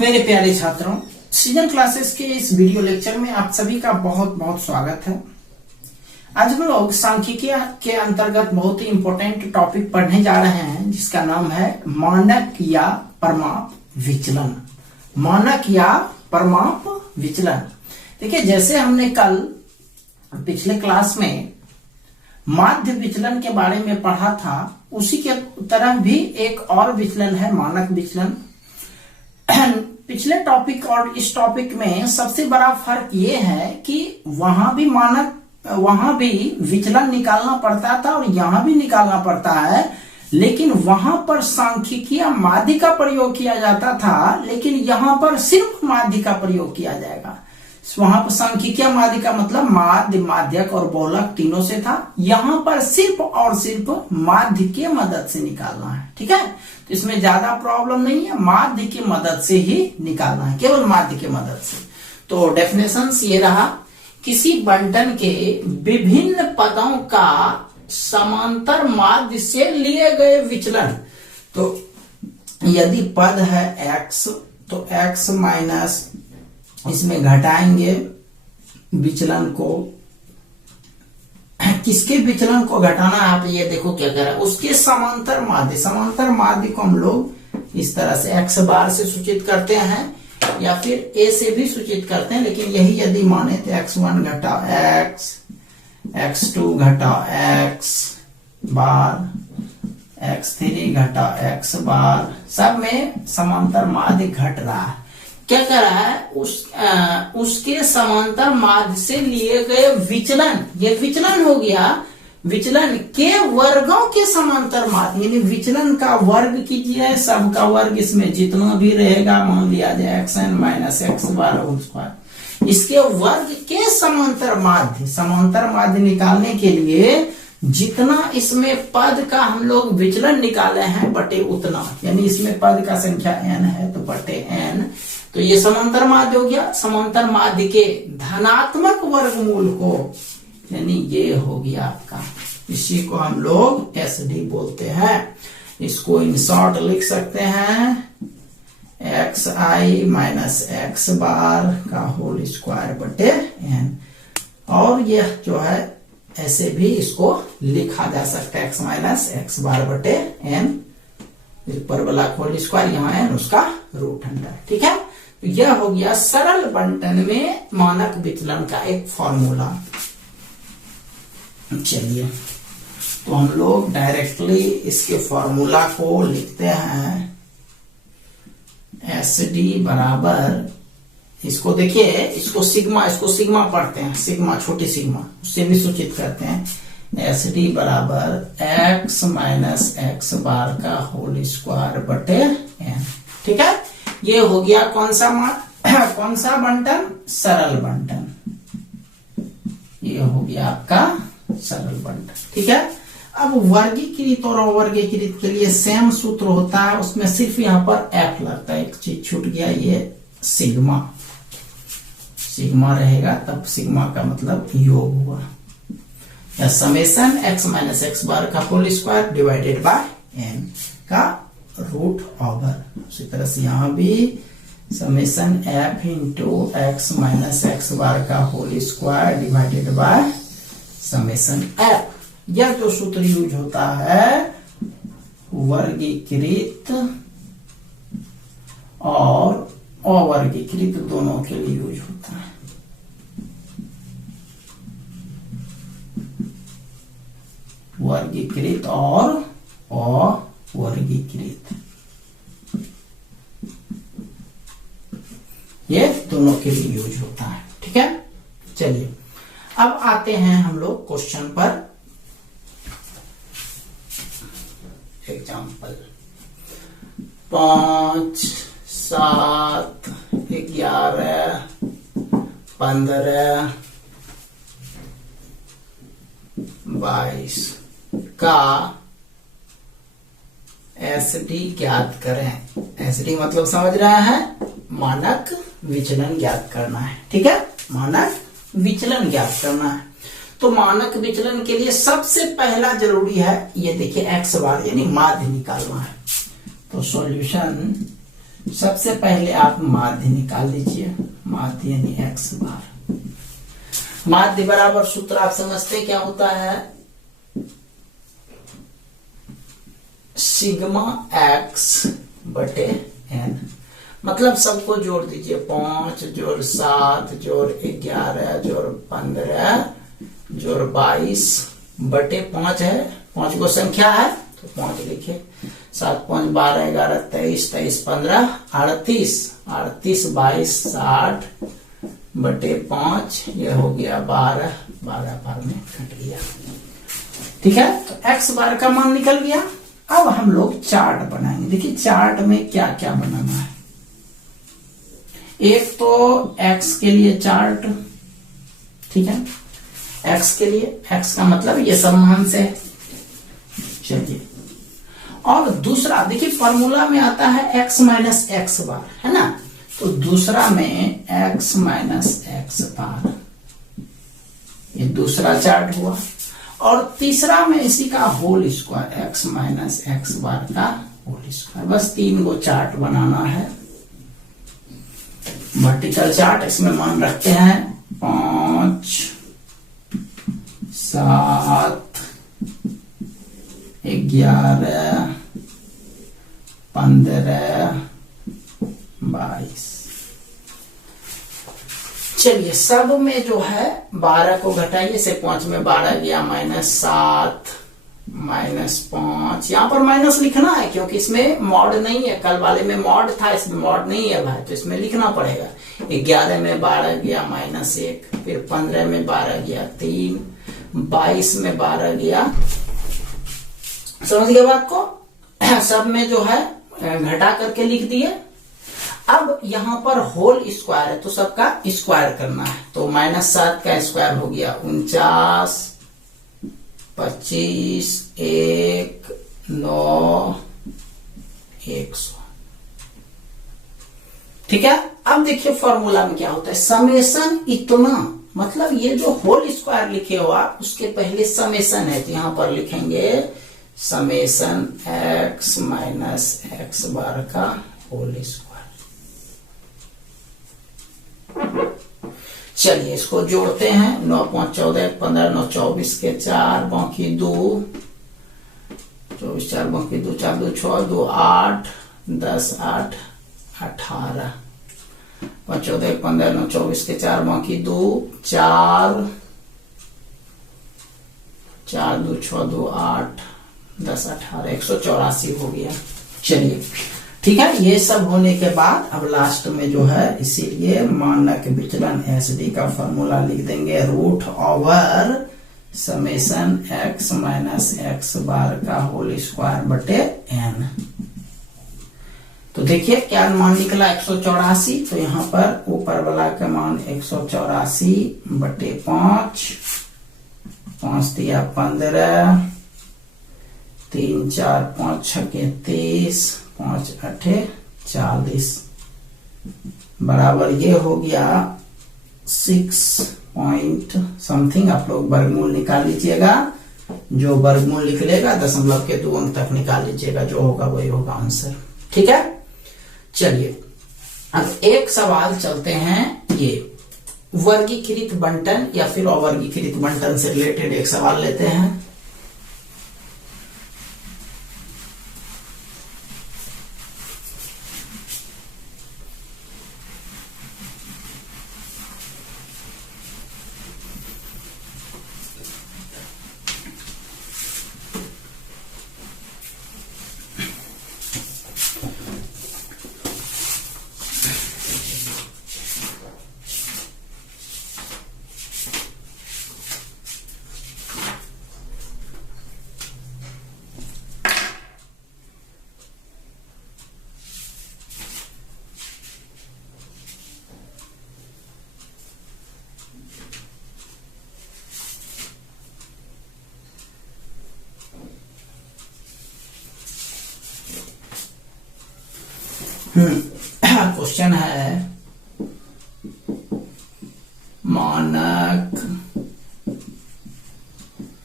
मेरे प्यारे छात्रों, सीजन क्लासेस के इस वीडियो लेक्चर में आप सभी का बहुत बहुत स्वागत है। आज हम लोग सांख्यिकी के अंतर्गत बहुत ही इंपॉर्टेंट टॉपिक पढ़ने जा रहे हैं, जिसका नाम है मानक या परमाप विचलन। मानक या परमाप विचलन। देखिए, जैसे हमने कल पिछले क्लास में माध्य विचलन के बारे में पढ़ा था, उसी के तरह भी एक और विचलन है मानक विचलन। पिछले टॉपिक और इस टॉपिक में सबसे बड़ा फर्क ये है कि वहां भी विचलन निकालना पड़ता था और यहां भी निकालना पड़ता है, लेकिन वहां पर सांख्यिकीय माध्य का प्रयोग किया जाता था, लेकिन यहां पर सिर्फ माध्य का प्रयोग किया जाएगा। वहां पर सांख्यिकीय माध्य का मतलब माध्य, माध्यक और बहुलक तीनों से था। यहां पर सिर्फ और सिर्फ माध्य के मदद से निकालना है। ठीक है, तो इसमें ज्यादा प्रॉब्लम नहीं है, माध्य की मदद से ही निकालना है, केवल माध्य की मदद से। तो डेफिनेशन ये रहा, किसी बंटन के विभिन्न पदों का समांतर माध्य से लिए गए विचलन। तो यदि पद है x, तो x माइनस इसमें घटाएंगे विचलन को। किसके विचलन को घटाना है, आप ये देखो क्या करें, उसके समांतर माध्य। समांतर माध्य को हम लोग इस तरह से x बार से सूचित करते हैं या फिर a से भी सूचित करते हैं, लेकिन यही यदि माने तो x1 घटा x, x2 घटा x बार, x3 घटा x बार, सब में समांतर माध्य घट रहा है। क्या कर रहा है, उसके समांतर माध्य से लिए गए विचलन, ये विचलन हो गया। विचलन के वर्गों के समांतर माध्य, यानी विचलन का वर्ग कीजिए, सबका वर्ग इसमें जितना भी रहेगा, मान लिया जाए xn minus x bar whole square, इसके वर्ग के समांतर माध्य। समांतर माध्य निकालने के लिए जितना इसमें पद का हम लोग विचलन निकाले हैं बटे उतना, यानी इसमें पद का संख्या n है तो बटे n, तो ये समांतर माध्य हो गया। समांतर माध्य के धनात्मक वर्गमूल को, यानी ये हो गया आपका, इसी को हम लोग SD बोलते हैं। इसको इन शॉर्ट लिख सकते हैं xi माइनस x बार का होल स्क्वायर बटे n, और यह जो है ऐसे भी इसको लिखा जा सकता है x माइनस x बार बटे n, ऊपर वाला होल स्क्वायर, यहाँ n उसका रूट अंडर। ठीक है, तो यह हो गया सरल बंटन में मानक विचलन का एक फॉर्मूला। चलिए, तो हम लोग डायरेक्टली इसके फॉर्मूला को लिखते हैं। SD बराबर, इसको देखिए, इसको सिग्मा पढ़ते हैं, सिग्मा, छोटी सिग्मा, उससे भी सूचित करते हैं। SD बराबर x माइनस x बार का होल स्क्वायर बटे n। ठीक है, ये हो गया कौन सा बंटन, सरल बंटन। ये हो गया आपका सरल बंटन। ठीक है, अब वर्गीकृत और अवर्गीकृत के लिए सेम सूत्र होता है, उसमें सिर्फ यहाँ पर f लगता है, एक चीज छूट गया, ये सिग्मा रहेगा, तब सिग्मा का मतलब योग हुआ, या summation x minus x bar का whole square divided by n का रूट ओवर। उसी तरह से यहाँ भी summation f into x minus x bar का whole square divided by summation f। यह जो सूत्र यूज होता है वर्गीकृत और अवर्गीकृत दोनों के लिए यूज होता है। वर्गीकृत और अवर्गीकृत, ये दोनों के लिए यूज होता है। ठीक है, चलिए अब आते हैं हम लोग क्वेश्चन पर। एग्जाम्पल 5, 7, 11, 15, 22 का SD ज्ञात करें। SD मतलब समझ रहा है, मानक विचलन ज्ञात करना है। ठीक है, मानक विचलन ज्ञात करना है। तो मानक विचलन के लिए सबसे पहला जरूरी है, ये देखिए x बार यानी माध्य निकालना है। तो सॉल्यूशन सबसे पहले आप माध्य निकाल लीजिए, माध्य यानी एक्स बार। माध्य बराबर सूत्र आप समझते क्या होता है, सिग्मा एक्स बटे एन। मतलब सबको जोड़ दीजिए, 5 जोड़ 7 जोड़ 11 जोड़ 15 जोड़ 22 बटे 5 है, 5 को संख्या है तो 5 लिखे। 7 5 12 11 23 23 15 38 38 22 60 बटे 5, ये हो गया 12 12 बार में कट गया। ठीक है, तो एक्स बार का मान निकल गया। अब हम लोग चार्ट बनाएंगे। देखिए चार्ट में क्या क्या बनाना है। एक तो एक्स के लिए चार्ट, ठीक है, एक्स के लिए, एक्स का मतलब ये सब मान से है। चलिए, और दूसरा देखिए फॉर्मूला में आता है एक्स माइनस एक्स बार, है ना, तो दूसरा में एक्स माइनस एक्स बार, ये दूसरा चार्ट हुआ। और तीसरा में इसी का whole square, X minus X bar का होल स्क्वायर। बस 3 गो चार्ट बनाना है। वर्टिकल चार्ट, इसमें मान रखते हैं 5 7 11 15 22। चलिए, सब में जो है 12 को घटाइए से 5 में 12 गया, -7 -5। यहां पर माइनस लिखना है क्योंकि इसमें मॉड नहीं है, कल वाले में मॉड था, इसमें मॉड नहीं है भाई, तो इसमें लिखना पड़ेगा। 11 में 12 गया -1, फिर 15 में 12 गया 3, 22 में 12 गया। समझ गए बात को। सब में जो है घटा करके लिख दिए। अब यहां पर होल स्क्वायर है तो सबका स्क्वायर करना है, तो -7 का स्क्वायर हो गया 49, 25 1 9 100। ठीक है, अब देखिए फॉर्मूला में क्या होता है, समेशन इतना, मतलब ये जो होल स्क्वायर लिखे हो आप, उसके पहले समेशन है, तो यहां पर लिखेंगे summation X minus X bar का होल स्क्वायर। चलिए इसको जोड़ते हैं। 9 5 14 15 9 24 के 4 बाकी 2, 24 4 बाकी 2 4 2 6 2 8 10 8 18 5 14 15 9 24 के 4 बाकी 2 4 4 2 6 2 8 10 18 184 हो गया। चलिए ठीक है, ये सब होने के बाद अब लास्ट में जो है, इसीलिए मानक विचलन एसडी का फॉर्मूला लिख देंगे, root over summation X minus X bar का होल स्क्वायर बटे एन। तो देखिए क्या मान निकला 184, तो यहां पर ऊपर वाला का मान 184 बटे 5, 5 दिया 15, 3 4 5 6 के 30, 5 8 40 बराबर ये हो गया 6 पॉइंट समथिंग। आप लोग वर्गमूल निकाल लीजिएगा, जो वर्गमूल लिख लेगा दशमलव के 2 अंक तक निकाल लीजिएगा, जो होगा वही होगा आंसर। ठीक है, चलिए अब एक सवाल चलते हैं, ये वर्गीकृत बंटन या फिर अवर्गीकृत बंटन से रिलेटेड एक सवाल लेते हैं। क्वेश्चन है, मानक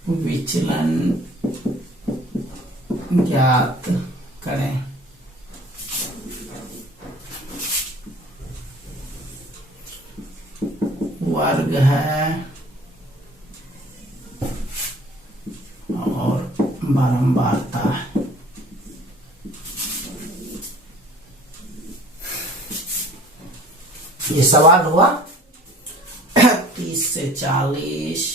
विचलन ज्ञात करें। वर्ग है और बारंबारता है। ये सवाल हुआ 30 से 40,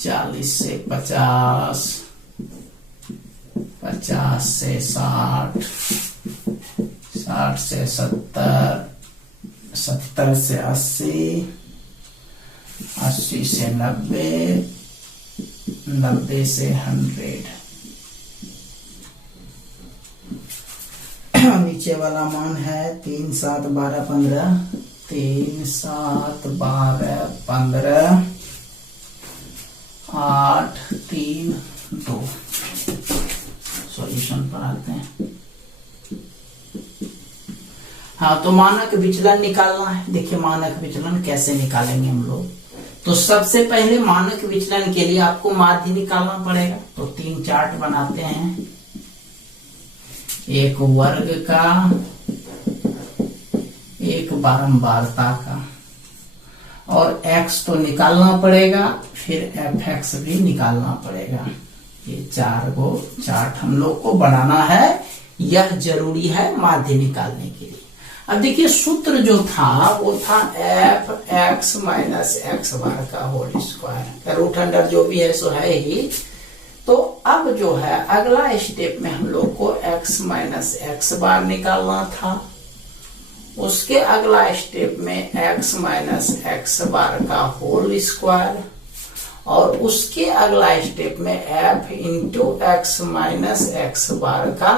40 से 50, 50 से 60, 60 से 70, 70 से 80, 80 से 90, 90 से 100। नीचे वाला मान है 3, 7, 12, 15, 3, 7, 12, 15, 8, 3, 2। सॉल्यूशन पर आते हैं। हाँ, तो मानक विचलन निकालना है। देखिए मानक विचलन कैसे निकालेंगे हम लोग। तो सबसे पहले मानक विचलन के लिए आपको माध्य निकालना पड़ेगा। तो 3 चार्ट बनाते हैं, एक वर्ग का, एक बारंबारता का, और x तो निकालना पड़ेगा, फिर fx भी निकालना पड़ेगा। ये 4 गो चार्ट हम लोग को बनाना है, यह जरूरी है माध्य निकालने के लिए। अब देखिए सूत्र जो था वो था f(x - x बार का होल स्क्वायर), रूट अंडर जो भी है सो है ही। तो अब जो है अगला स्टेप में हम लोग को x - x बार निकालना था। उसके अगला स्टेप में x - x बार का होल स्क्वायर, और उसके अगला स्टेप में f into x - x bar का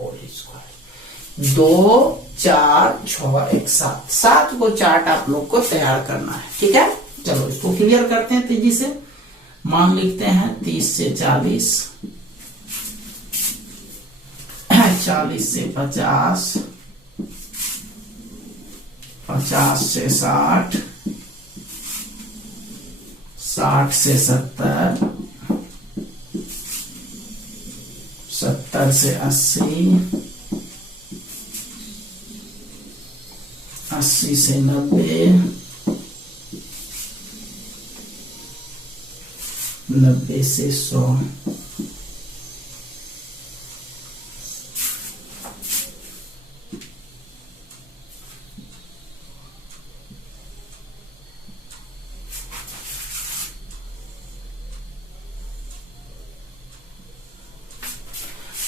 होल स्क्वायर। 2, 4, 6, 1, 7, 7 को चार्ट आप लोग को तैयार करना है। ठीक है, चलो इसको क्लियर करते हैं तेजी से। मान लिखते हैं 30 से 40, 40 से 50, 50 से 60, 60 से 70, 70 से 80, 80 से 90, 90 से 100।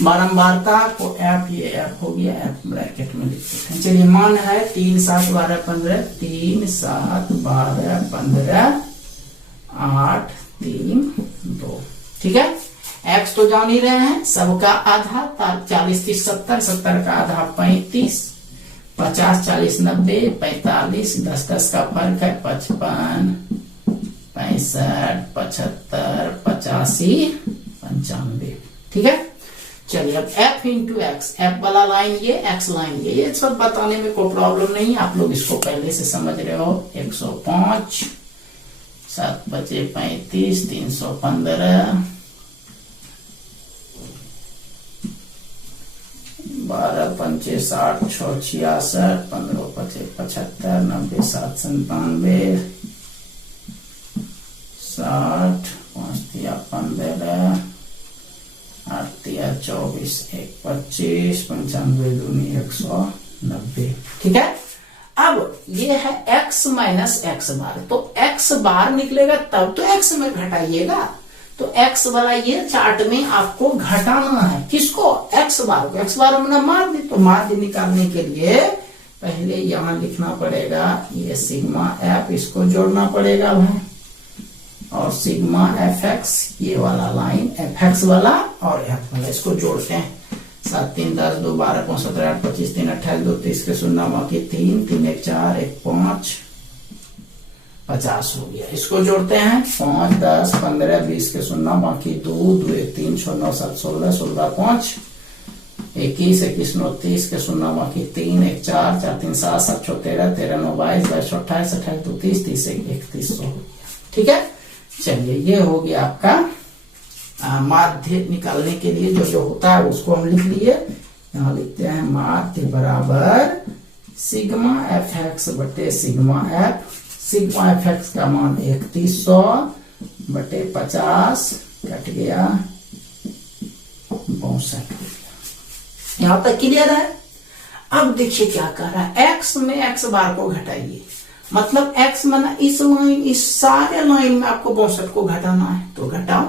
बारंबारता को f, ये f हो गया, f ब्रैकेट में लिख देते हैं। चलिए मान है 3, 7, 12, 15, 3, 7, 12, 15, 8, 3, 2। ठीक है, x तो जान ही रहे हैं, सबका आधा 40, 30, 70, 70 का आधा 35, 50, 40, 90, 45, 10, 10 का फर्क है 55, 65, 75, 85, 95। ठीक है, चलिए अब f इंटू एक्स, f वाला लाइन ये, x लाइन ये सब बताने में कोई प्रॉब्लम नहीं है, आप लोग इसको पहले से समझ रहे हो। 105, 7 बचे 35, 315, 12 पंचे 60, 6 66, 15 पचे 75, 90 7 97, 60, 5 दिया 15, 8 दिया 24, 1 25, 95 दूनी 190। ठीक है, अब ये है x - x बार, तो x बार निकलेगा तब तो x में घटाइएगा। तो x वाला ये चार्ट में आपको घटाना है, किसको? x बार को। x बार में माध्य, तो माध्य निकालने के लिए पहले यहां लिखना पड़ेगा ये सिग्मा f, इसको जोड़ना पड़ेगा भाई, और सिग्मा fx, ये वाला लाइन fx वाला और f वाला, इसको जोड़ते हैं। 7 3 10 2 12 5 17 8 25 3 28 2 30 के 0 बाकी 3 3 1 4 1 5 50 हो गया। इसको जोड़ते हैं 5 10 15 20 के 0 बाकी 2 2 1 3 6 9 7 16 16 5 21 21 9 30 के 0 बाकी 3 1 4 4 3 7 7 6 13 13 9 22 22 28 28 2 30 30 1 31 हो गया। ठीक है, चलिए ये हो गया आपका माध्य निकालने के लिए जो जो होता है उसको हम लिख लिए। यहाँ लिखते हैं माध्य बराबर सिग्मा एफ एक्स बटे sigma F sigma F x का मान 3100 बटे 50 कट गया 62 हो गया। यहां तक क्लियर है। अब देखिए क्या कर रहा है, x में x बार को घटाइए, मतलब x माना इस लाइन, इस सारे लाइन में आपको 62 को घटाना है, तो घटाओ।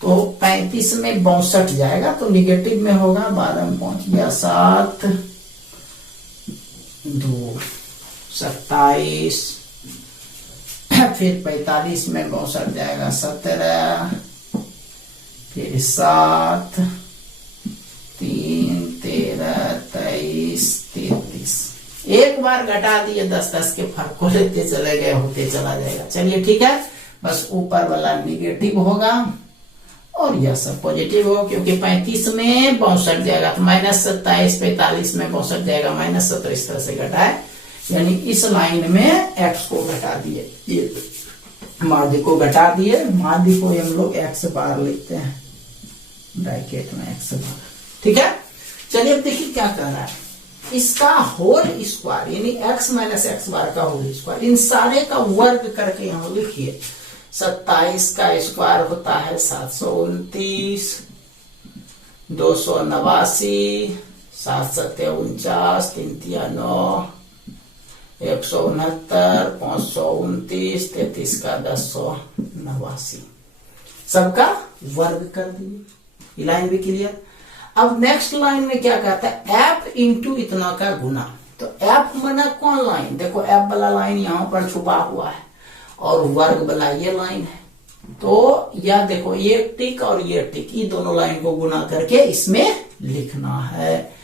तो 35 में 62 जाएगा तो निगेटिव में होगा, 12 में पहुंच गया 7, 2 27, फिर 45 में 62 जाएगा 17, फिर 7, 3, 13, 23, 33। एक बार घटा दिए 10-10 के फर्क को लेते चले गए, होते चला जाएगा। चलिए ठीक है, बस ऊपर वाला निगेटिव होगा और यह सब पॉजिटिव हो, क्योंकि 35 में 62 जाएगा तो -27, 45 में 62 जाएगा -17, इस तरह से घटा है। यानी इस लाइन में x को घटा दिए, ये माध्य को घटा दिए, माध्य को हम लोग x बार लिखते हैं ब्रैकेट में x बार। ठीक है, चलिए अब देखिए क्या कर रहा है, इसका होल स्क्वायर यानी x माइनस एक्स बार का होल स्क्वायर, इन सारे का वर्ग करके यहां लिखिए। 27 का स्क्वायर होता है 729, 289, 7 7 49, 3 3 9, 169, 529, 33 का 1089, सबका वर्ग कर दिए। लाइन भी क्लियर। अब नेक्स्ट लाइन में क्या कहता है, f इंटू इतना का गुना। तो f माना कौन लाइन, देखो f वाला लाइन यहां पर छुपा हुआ है और वर्ग वाला ये लाइन है, तो यह देखो ये टिक और ये टिक, ये दोनों लाइन को गुना करके इसमें लिखना है।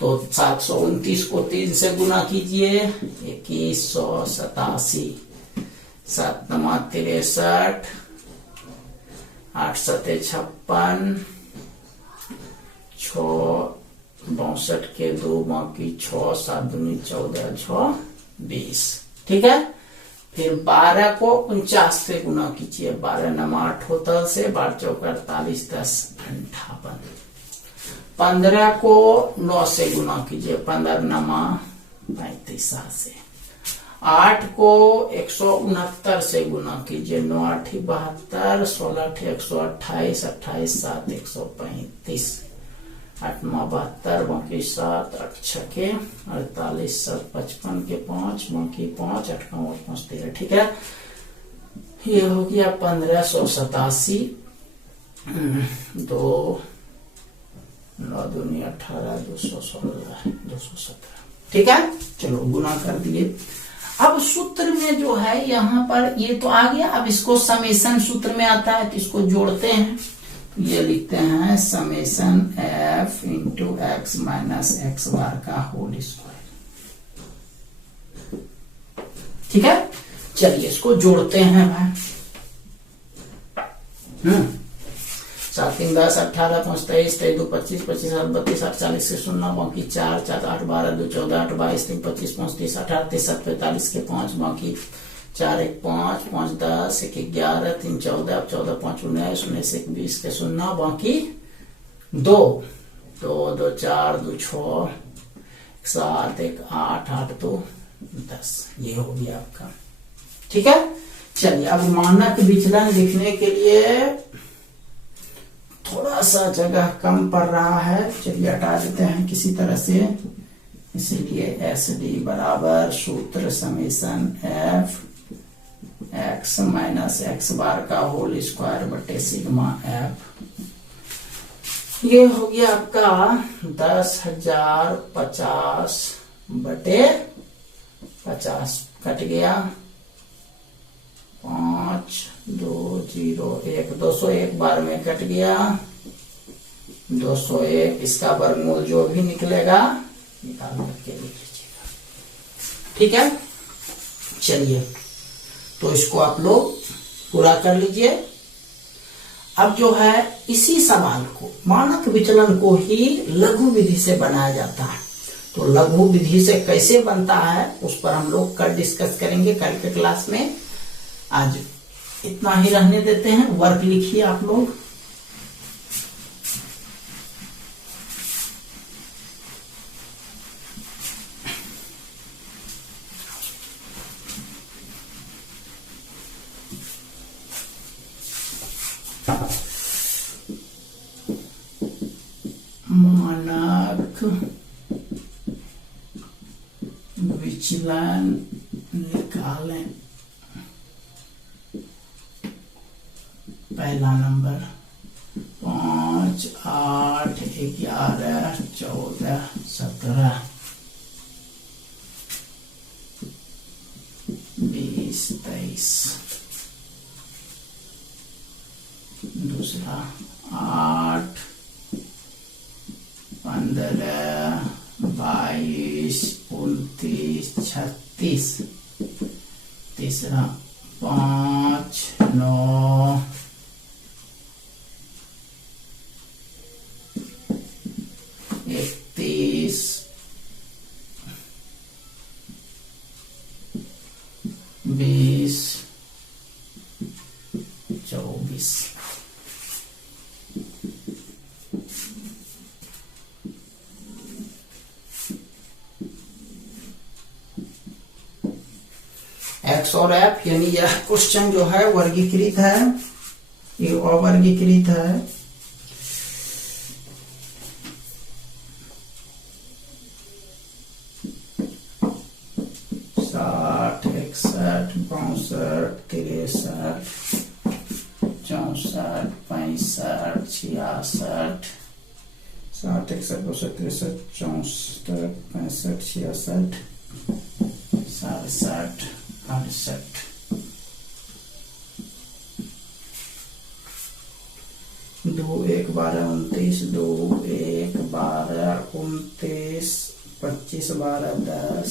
तो 729 को 3 से गुना कीजिए, 2187, 7 9 63, 8 7 56, 6 62 के 2 बाकी 6, 7 दूनी 14, 6 20। ठीक है, फिर 12 को 49 से गुना कीजिए, 12 9 8 होता से, 12 चौक 48, 10 58। 15 को 9 से गुना कीजिए, 15 9 35 से। 8 को 169 से गुना कीजिए, 9 8 72, 16 8 128, 28 7 135, 8 9 72, बाकी 7, 8 6 48, 7 55 के 5, बाकी 5, 8 5 13। ठीक है, ये हो गया 1587, 2 9 दूनी 18, 216, 217। ठीक है, चलो गुना कर दिए। अब सूत्र में जो है यहाँ पर ये तो आ गया, अब इसको समेशन सूत्र में आता है तो इसको जोड़ते हैं। ये लिखते हैं summation f into X minus X bar का होल स्क्वायर। ठीक है, चलिए इसको जोड़ते हैं भाई। 7 3 10 18 5 23 23 2 25 25 7 32 8 40 से 0 बाकी 4 4 8 12 2 14 8 22 3 25 5 30 18 30 7 45 के 5 बाकी 4 1 5 5 10 1 11 3 14 14 5 19 19 1 20 के 0 बाकी 2 2 2 4 2 6 7 1 8 8 2 10। ये हो गया आपका। ठीक है, चलिए अब मानक विचलन लिखने के लिए थोड़ा सा जगह कम पड़ रहा है, चलिए हटा देते हैं किसी तरह से। इसीलिए एस डी बराबर सूत्र summation F X minus X bar का होल स्क्वायर बटे सिग्मा एफ। ये हो गया आपका 10,050 बटे 50 कट गया 5 2 0 1 201 बार में कट गया 201। इसका वर्गमूल जो भी निकलेगा निकाल करके लिख लीजिएगा। ठीक है, चलिए तो इसको आप लोग पूरा कर लीजिए। अब जो है इसी सवाल को मानक विचलन को ही लघु विधि से बनाया जाता है, तो लघु विधि से कैसे बनता है उस पर हम लोग कल डिस्कस करेंगे, कल के क्लास में। आज इतना ही रहने देते हैं। वर्क लिखिए आप लोग। मानक विचलन निकालें। पहला नंबर 5, 8, 11, 14, 17, 20, 23। दूसरा 8, 15, 22, 29, 36। तीसरा 5, 9, 31, 20, 24। एक्स और एफ यानी यह क्वेश्चन जो है वर्गीकृत है, ये अवर्गीकृत है। साठ, 61, 62, 63, 64, 65, 66, 60, 61, 62, 63, 64, 65, 66, 67, 68। 2, 1, 12, 29, 2, 1, 12, 29, 25, 12, 10,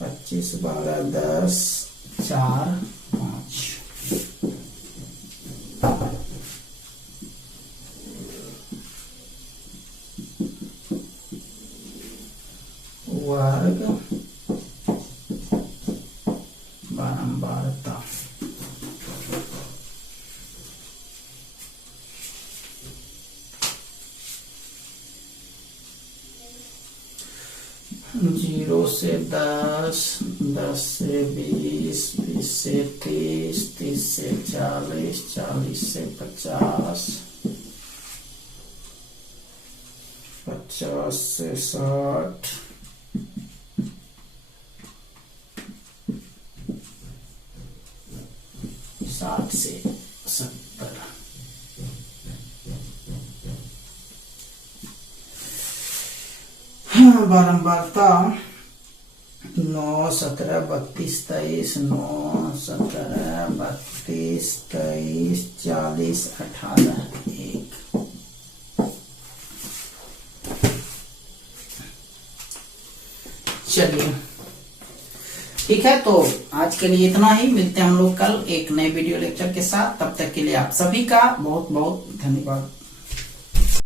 25, 12, 10, 4, 5। वर्ग बारंबारता। जीरो से 10, 10 से 20, 20 से 30, 30 से 40, 40 से 50, 50 से 60, 60 से 70। बारंबारता 9, 17, 32, 23, 9, 17, 32, 23, 40, 18, 1। चलिए ठीक है, तो आज के लिए इतना ही। मिलते हैं हम लोग कल एक नए वीडियो लेक्चर के साथ। तब तक के लिए आप सभी का बहुत बहुत धन्यवाद।